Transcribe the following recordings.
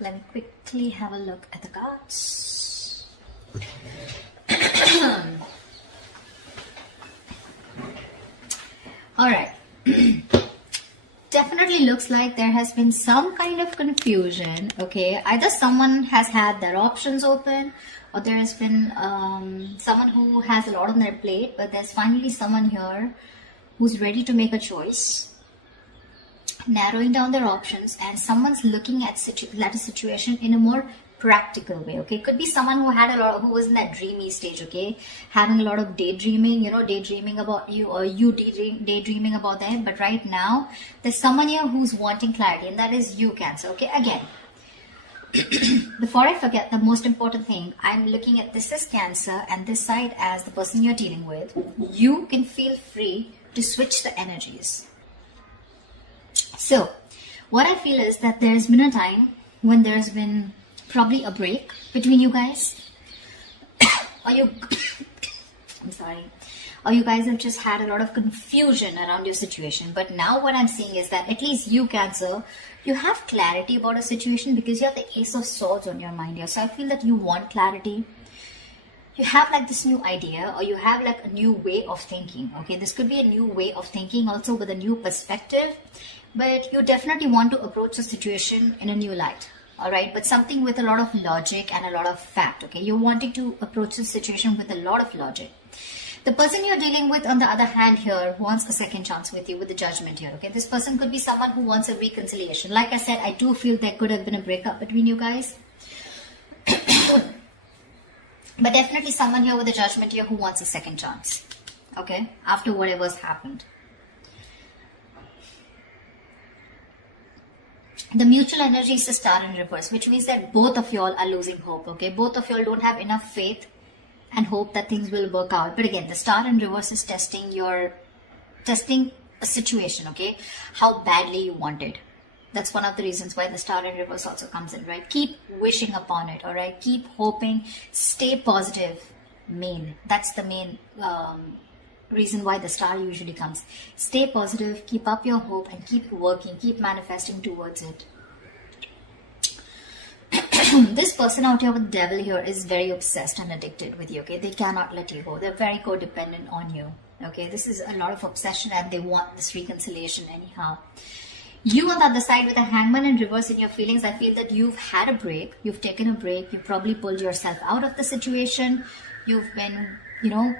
Let me quickly have a look at the cards. All right. Definitely looks like there has been some kind of confusion. Okay, either someone has had their options open, or there has been someone who has a lot on their plate, but there's finally someone here who's ready to make a choice, narrowing down their options, and someone's looking at a situation in a more practical way. Okay, could be someone who was in that dreamy stage. Okay, having a lot of daydreaming, daydreaming about you, or you daydreaming about them. But right now there's someone here who's wanting clarity, and that is you, Cancer. Okay, again, before I forget, the most important thing, I'm looking at this as Cancer and this side as the person you're dealing with. You can feel free to switch the energies. So what I feel is that there's been a time when there's been probably a break between you guys, or you I'm sorry, or you guys have just had a lot of confusion around your situation. But now what I'm seeing is that at least you, Cancer, you have clarity about a situation, because you have the Ace of Swords on your mind here. So I feel that you want clarity. You have like this new idea, or you have like a new way of thinking. Okay, this could be a new way of thinking also with a new perspective, but you definitely want to approach the situation in a new light. All right, but something with a lot of logic and a lot of fact. Okay, you're wanting to approach the situation with a lot of logic. The person you're dealing with, on the other hand, here wants a second chance with you, with the Judgment here. Okay, this person could be someone who wants a reconciliation. Like I said, I do feel there could have been a breakup between you guys. But definitely someone here with the Judgment here who wants a second chance. Okay, after whatever's happened. The mutual energy is the Star in reverse, which means that both of y'all are losing hope. Okay, both of y'all don't have enough faith and hope that things will work out. But again, the Star in reverse is testing a situation. Okay, how badly you want it. That's one of the reasons why the Star in reverse also comes in, right? Keep wishing upon it, all right? Keep hoping, stay positive. That's the main reason why the star usually comes. Stay positive, keep up your hope, and keep working, keep manifesting towards it. This person out here with the Devil here is very obsessed and addicted with you, okay? They cannot let you go. They're very codependent on you, okay? This is a lot of obsession, and they want this reconciliation anyhow. You on the other side with a Hangman in reverse in your feelings, I feel that you've had a break. You've taken a break. You probably pulled yourself out of the situation. You've been,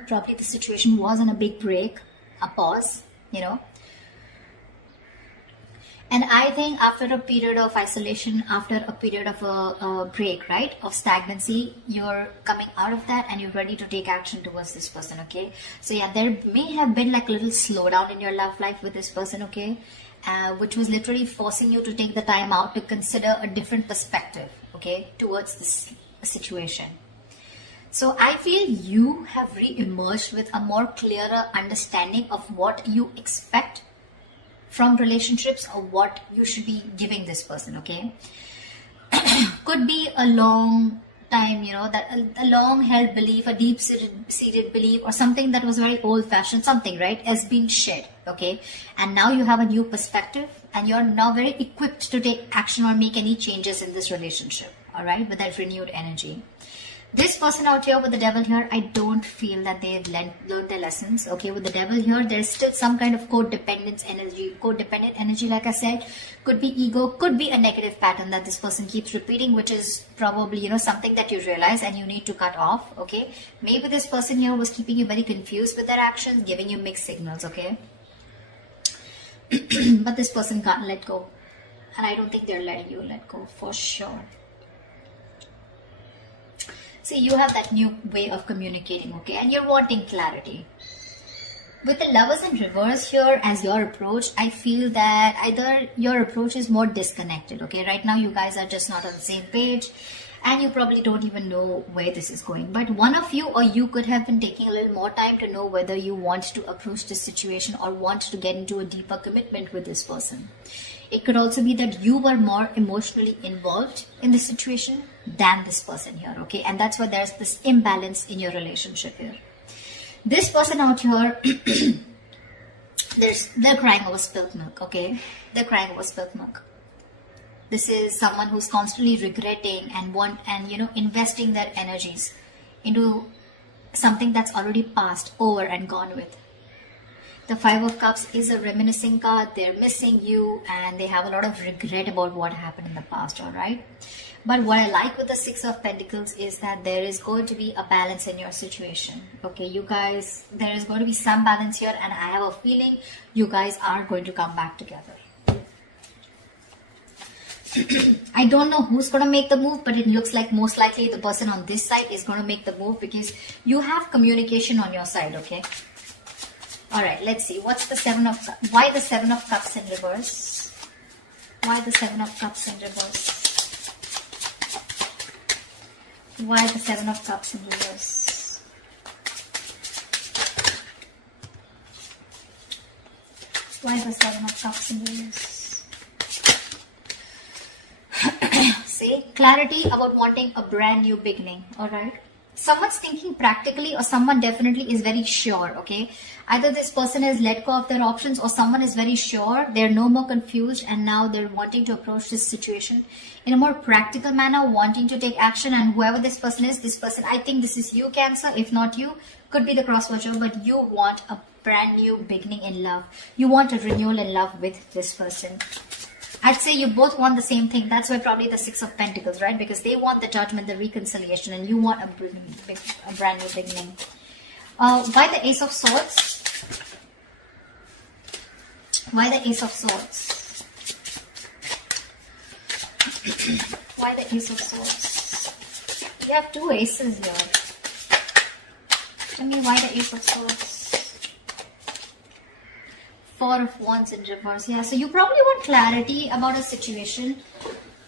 probably the situation was on a big break, a pause, And I think after a period of isolation, after a period of a break, right, of stagnancy, you're coming out of that and you're ready to take action towards this person, okay? So yeah, there may have been like a little slowdown in your love life with this person, okay? Which was literally forcing you to take the time out to consider a different perspective, okay, towards this situation. So I feel you have re-emerged with a more clearer understanding of what you expect from relationships, or what you should be giving this person, okay? Could be a long time, that a long held belief, a deep seated belief, or something that was very old fashioned, something, right, has been shed, okay? And now you have a new perspective, and you're now very equipped to take action or make any changes in this relationship, all right, with that renewed energy. This person out here with the Devil here, I don't feel that they've learned their lessons. Okay, with the Devil here, there's still some kind of codependent energy, like I said. Could be ego, could be a negative pattern that this person keeps repeating, which is probably, something that you realize and you need to cut off, okay? Maybe this person here was keeping you very confused with their actions, giving you mixed signals, okay? But this person can't let go. And I don't think they're letting you let go, for sure. See, you have that new way of communicating, okay? And you're wanting clarity. With the Lovers in reverse here as your approach, I feel that either your approach is more disconnected, okay? Right now, you guys are just not on the same page, and you probably don't even know where this is going. But one of you or you could have been taking a little more time to know whether you want to approach this situation or want to get into a deeper commitment with this person. It could also be that you were more emotionally involved in the situation than this person here, okay? And that's why there's this imbalance in your relationship here. This person out here, they're crying over spilt milk, okay? They're crying over spilt milk. This is someone who's constantly regretting and investing their energies into something that's already passed over and gone with. The Five of Cups is a reminiscing card. They're missing you and they have a lot of regret about what happened in the past, all right? But what I like with the Six of Pentacles is that there is going to be a balance in your situation. Okay, you guys, there is going to be some balance here, and I have a feeling you guys are going to come back together. I don't know who's going to make the move, but it looks like most likely the person on this side is going to make the move because you have communication on your side, okay? All right, let's see. What's the Seven of Cups? Why the Seven of Cups in reverse? Why the Seven of Cups in reverse? Why the Seven of Cups in reverse? Why the Seven of Cups in reverse? See, clarity about wanting a brand new beginning, all right? Someone's thinking practically, or someone definitely is very sure, okay? Either this person has let go of their options, or someone is very sure, they're no more confused, and now they're wanting to approach this situation in a more practical manner, wanting to take action. And whoever this person is, this person, I think this is you, Cancer. If not you, could be the cross watcher, but you want a brand new beginning in love. You want a renewal in love with this person. I'd say you both want the same thing. That's why probably the Six of Pentacles, right? Because they want the judgment, the reconciliation, and you want a brand new beginning. Why the Ace of Swords? Why the Ace of Swords? Why the Ace of Swords? You have two aces here. Tell me why the Ace of Swords? Four of Wands in reverse. Yeah, so you probably want clarity about a situation.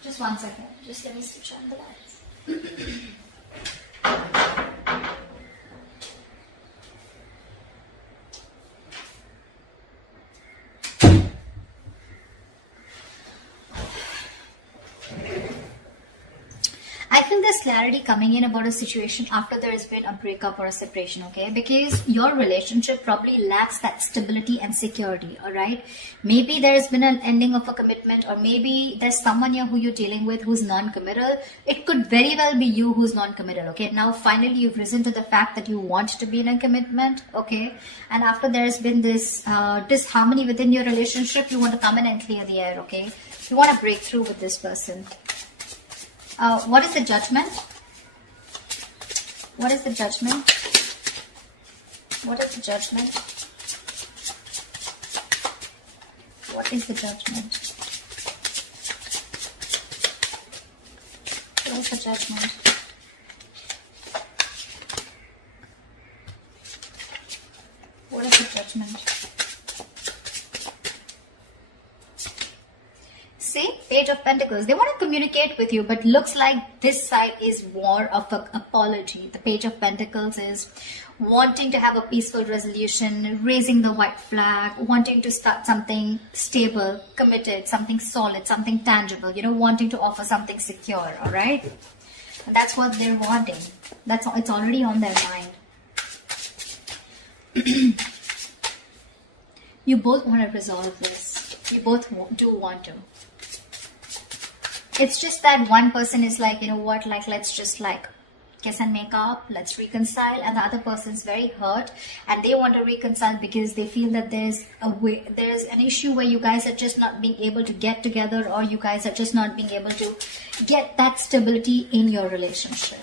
Just one second. Just let me switch on the lights. I feel there's clarity coming in about a situation after there has been a breakup or a separation, okay? Because your relationship probably lacks that stability and security, all right? Maybe there has been an ending of a commitment, or maybe there's someone here who you're dealing with who's non-committal. It could very well be you who's non-committal, okay? Now, finally, you've risen to the fact that you want to be in a commitment, okay? And after there's been this disharmony within your relationship, you want to come in and clear the air, okay? You want to break through with this person. What is the Judgment? What is the Judgment? What is the Judgment? What is the Judgment? What is the Judgment? What is the Judgment? See, Page of Pentacles. They want to communicate with you, but looks like this side is more of an apology. The Page of Pentacles is wanting to have a peaceful resolution, raising the white flag, wanting to start something stable, committed, something solid, something tangible, wanting to offer something secure, all right? And that's what they're wanting. It's already on their mind. You both want to resolve this. You both do want to. It's just that one person is like, let's just kiss and make up, let's reconcile, and the other person's very hurt and they want to reconcile because they feel that there's an issue where you guys are just not being able to get together, or you guys are just not being able to get that stability in your relationship.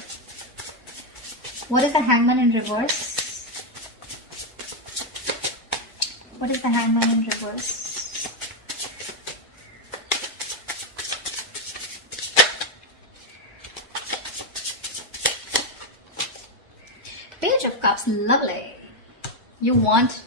What is the Hangman in reverse? What is the Hangman in reverse? Page of Cups, lovely. You want...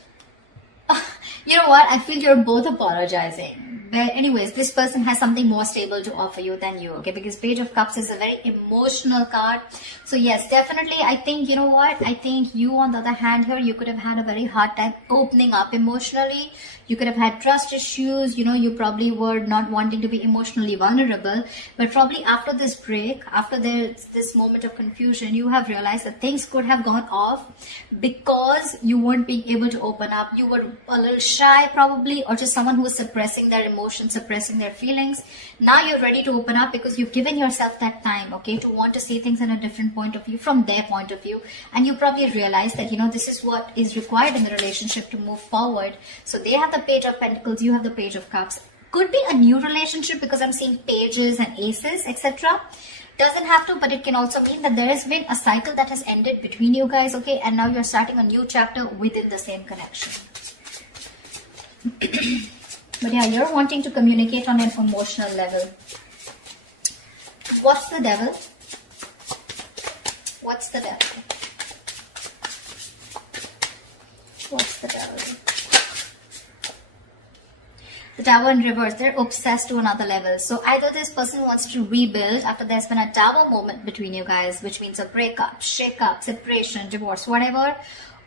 you know what? I feel you're both apologizing. But anyways, this person has something more stable to offer you than you, okay? Because Page of Cups is a very emotional card. So yes, definitely, I think, I think you, on the other hand here, you could have had a very hard time opening up emotionally. You could have had trust issues. You probably were not wanting to be emotionally vulnerable. But probably after this break, after this moment of confusion, you have realized that things could have gone off because you weren't being able to open up. You were a little shy probably, or just someone who was suppressing their emotions, suppressing their feelings. Now you're ready to open up because you've given yourself that time, okay, to want to see things in a different point of view, from their point of view. And you probably realize that, this is what is required in the relationship to move forward. So they have the Page of Pentacles, you have the Page of Cups. Could be a new relationship because I'm seeing pages and aces, etc. Doesn't have to, but it can also mean that there has been a cycle that has ended between you guys, okay, and now you're starting a new chapter within the same connection. But yeah, you're wanting to communicate on an emotional level. What's the devil? What's the devil? What's the devil? The Tower in reverse. They're obsessed to another level. So either this person wants to rebuild after there's been a Tower moment between you guys, which means a breakup, shake-up, separation, divorce, whatever.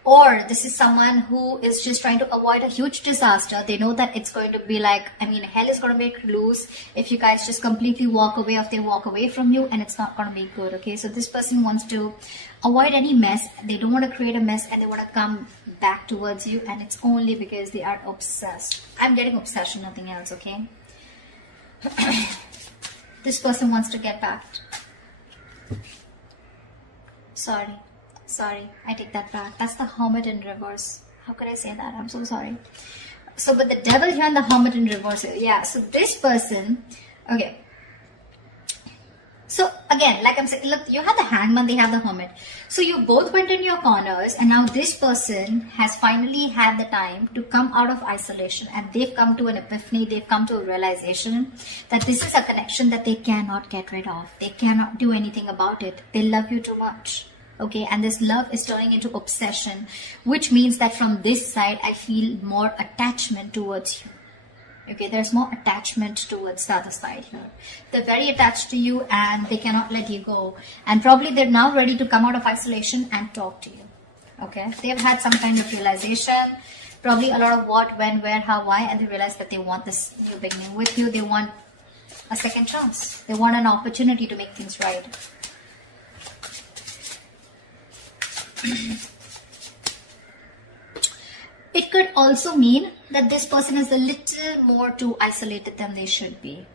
Or this is someone who is just trying to avoid a huge disaster. They know that it's going to be hell is going to break loose if you guys just completely walk away, if they walk away from you, and it's not going to be good, okay? So this person wants to avoid any mess. They don't want to create a mess, and they want to come back towards you, and it's only because they are obsessed. I'm getting obsession, nothing else, okay? This person wants to get back. Sorry, I take that back. That's the Hermit in reverse. How could I say that? I'm so sorry. So, but the Devil here and the Hermit in reverse. Yeah, so this person, okay. So again, like I'm saying, look, you have the Hangman, they have the Hermit. So you both went in your corners, and now this person has finally had the time to come out of isolation, and they've come to an epiphany, they've come to a realization that this is a connection that they cannot get rid of. They cannot do anything about it. They love you too much. Okay, and this love is turning into obsession, which means that from this side, I feel more attachment towards you. Okay, there's more attachment towards the other side here. They're very attached to you and they cannot let you go. And probably they're now ready to come out of isolation and talk to you. Okay, they've had some kind of realization, probably a lot of what, when, where, how, why, and they realize that they want this new beginning with you. They want a second chance. They want an opportunity to make things right. It could also mean that this person is a little more too isolated than they should be.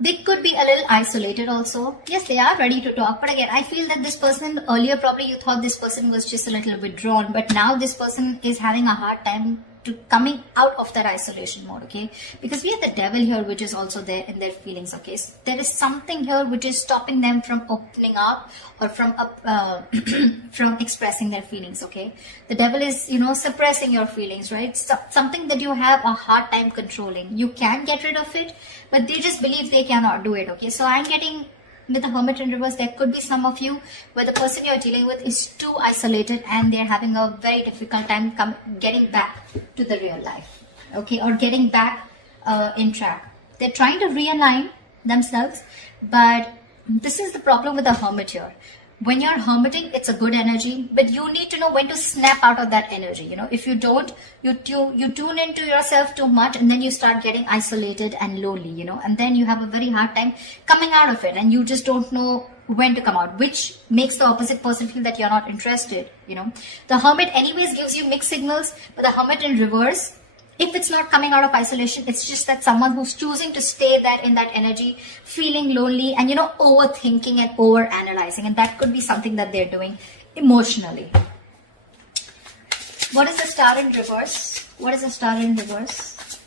They could be a little isolated also. Yes, they are ready to talk. But again, I feel that this person, earlier probably you thought this person was just a little withdrawn. But now this person is having a hard time to coming out of that isolation mode, okay? Because we have the Devil here, which is also there in their feelings, okay? So there is something here which is stopping them from opening up or from from expressing their feelings, okay? The Devil is, suppressing your feelings, right? Something that you have a hard time controlling. You can get rid of it, but they just believe they cannot do it, okay? So I'm getting, with the Hermit in reverse, there could be some of you where the person you're dealing with is too isolated and they're having a very difficult time getting back to the real life, okay, or getting back in track. They're trying to realign themselves, but this is the problem with the Hermit here. When you're hermiting, it's a good energy, but you need to know when to snap out of that energy. If you don't, you tune into yourself too much, and then you start getting isolated and lonely, and then you have a very hard time coming out of it, and you just don't know when to come out, which makes the opposite person feel that you're not interested, The Hermit anyways gives you mixed signals, but the Hermit in reverse, if it's not coming out of isolation, it's just that someone who's choosing to stay there in that energy, feeling lonely and, overthinking and over-analyzing. And that could be something that they're doing emotionally. What is the Star in reverse? What is the Star in reverse?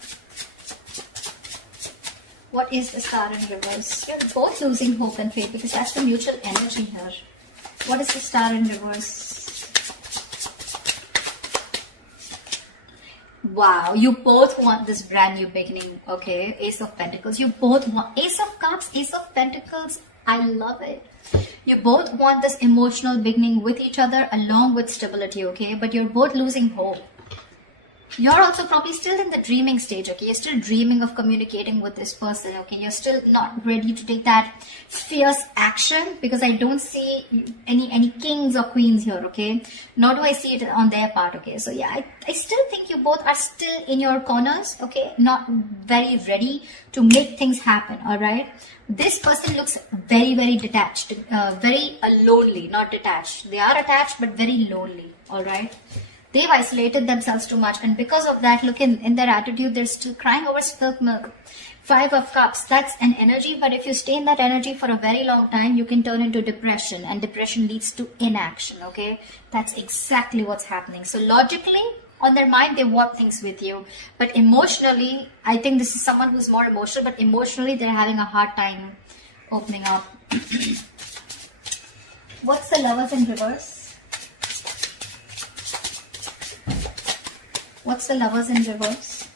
What is the Star in reverse? You're both losing hope and faith because that's the mutual energy here. What is the Star in reverse? Wow, you both want this brand new beginning, okay? Ace of Pentacles. You both want Ace of Cups, Ace of Pentacles. I love it. You both want this emotional beginning with each other along with stability, okay? But you're both losing hope. You're also probably still in the dreaming stage, okay? You're still dreaming of communicating with this person, okay? You're still not ready to take that fierce action, because I don't see any kings or queens here, okay? Nor do I see it on their part, okay? So yeah, I still think you both are still in your corners, okay? Not very ready to make things happen, all right? This person looks very, very detached, very lonely, not detached. They are attached, but very lonely, all right? They've isolated themselves too much, and because of that, look in their attitude, they're still crying over spilt milk. 5 of Cups, that's an energy, but if you stay in that energy for a very long time, you can turn into depression, and depression leads to inaction, okay? That's exactly what's happening. So logically, on their mind, they want things with you, but emotionally, I think this is someone who's more emotional, but emotionally, they're having a hard time opening up. What's the Lovers in reverse? What's the Lovers in reverse?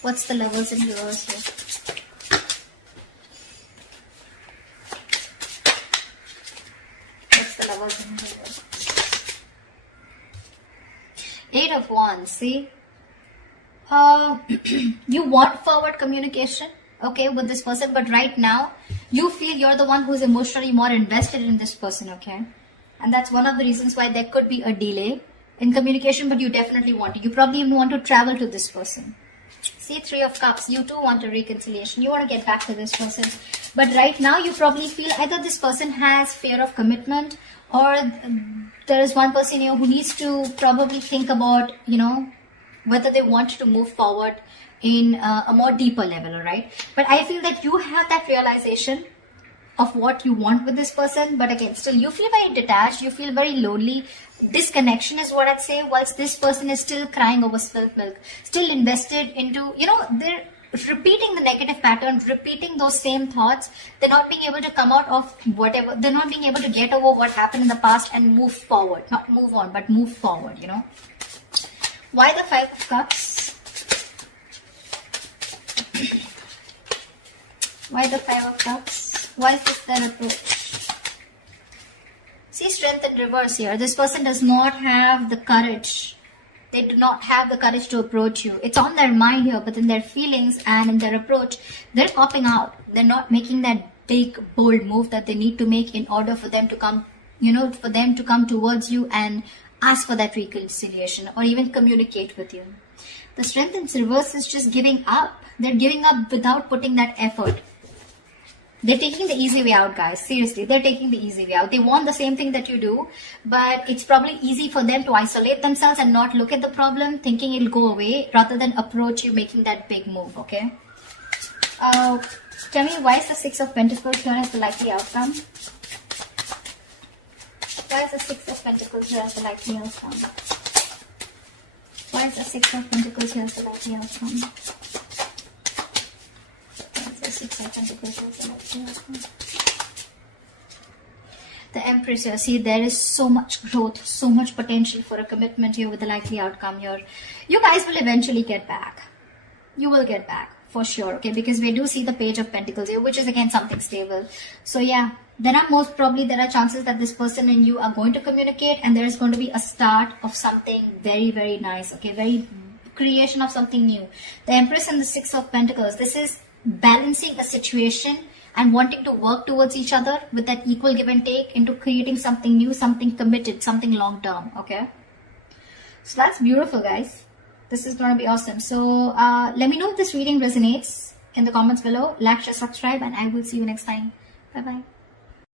What's the Lovers in reverse here? What's the Lovers in reverse? 8 of Wands, see? You want forward communication, okay, with this person, but right now, you feel you're the one who's emotionally more invested in this person, okay? And that's one of the reasons why there could be a delay in communication, but you definitely want it. You probably even want to travel to this person. See, 3 of Cups, you too want a reconciliation. You want to get back to this person. But right now, you probably feel either this person has fear of commitment, or there is one person here who needs to probably think about, you know, whether they want to move forward in a more deeper level, all right? But I feel that you have that realization of what you want with this person, but again, still you feel very detached, you feel very lonely. Disconnection is what I'd say, whilst this person is still crying over spilt milk, still invested into, you know, they're repeating the negative pattern, repeating those same thoughts. They're not being able to come out of whatever, they're not being able to get over what happened in the past and move forward. Not move on, but move forward, you know. Why the 5 of Cups? Why the 5 of Cups? Why is this their approach? See, Strength in reverse here. This person does not have the courage. They do not have the courage to approach you. It's on their mind here, but in their feelings and in their approach, they're popping out. They're not making that big, bold move that they need to make in order for them to come, you know, for them to come towards you and ask for that reconciliation or even communicate with you. The Strength in reverse is just giving up. They're giving up without putting that effort. They're taking the easy way out, guys. Seriously, they're taking the easy way out. They want the same thing that you do, but it's probably easy for them to isolate themselves and not look at the problem, thinking it'll go away, rather than approach you making that big move, okay? Tell me, why is the 6 of Pentacles here as the likely outcome? Why is the 6 of Pentacles here as the likely outcome? Why is the 6 of Pentacles here as the likely outcome? 6 of Pentacles has the likely outcome. The Empress here. See, there is so much growth, so much potential for a commitment here with the likely outcome here. You guys will eventually get back. You will get back for sure, okay? Because we do see the Page of Pentacles here, which is again something stable. So yeah, there are chances that this person and you are going to communicate, and there is going to be a start of something very, very nice, okay? Very creation of something new. The Empress and the 6 of Pentacles. This is balancing a situation and wanting to work towards each other with that equal give and take into creating something new, something committed, something long term, okay? So that's beautiful, guys. This is going to be awesome. So let me know if this reading resonates in the comments below. Like, share, subscribe, and I will see you next time. Bye bye.